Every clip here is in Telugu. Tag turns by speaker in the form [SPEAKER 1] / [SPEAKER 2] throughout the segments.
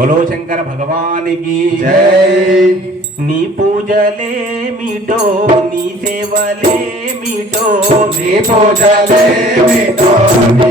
[SPEAKER 1] బోలో శంకర భగవానికి. నీ పూజలేమిటో నీ సేవలేమిటో
[SPEAKER 2] నీ పూజలేమిటో నీ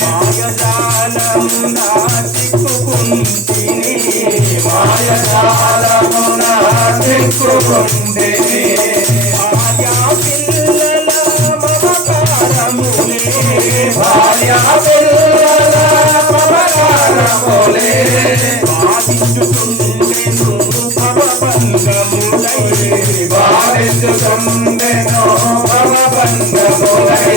[SPEAKER 1] మాయజాలం నాచికుంటిని
[SPEAKER 2] మాయజాలం నాచికుంటిని
[SPEAKER 1] మాయా పిల్లల మమకారములే
[SPEAKER 2] మాయా పిల్లల మమకారములే.
[SPEAKER 1] బాధించుతుండెను భవబంగములై
[SPEAKER 2] బాధించుతుండెను భవబంగములై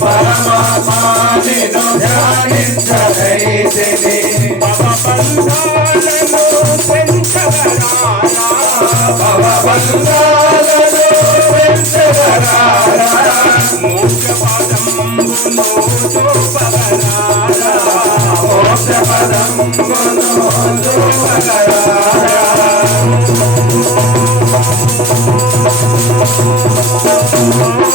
[SPEAKER 1] పరమాత్మను
[SPEAKER 2] ధ్యానించదైతిని
[SPEAKER 1] భవబంధాలను పెంచవరారా
[SPEAKER 2] భవబంధాలను పెంచవరారా
[SPEAKER 1] మోక్షపదంబును చూపవరారా
[SPEAKER 2] మోక్షపదంబును చూపవరారా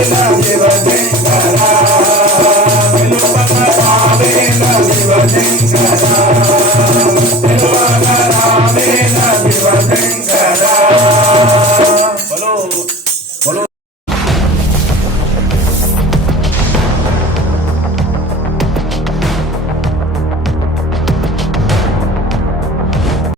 [SPEAKER 2] Beleza,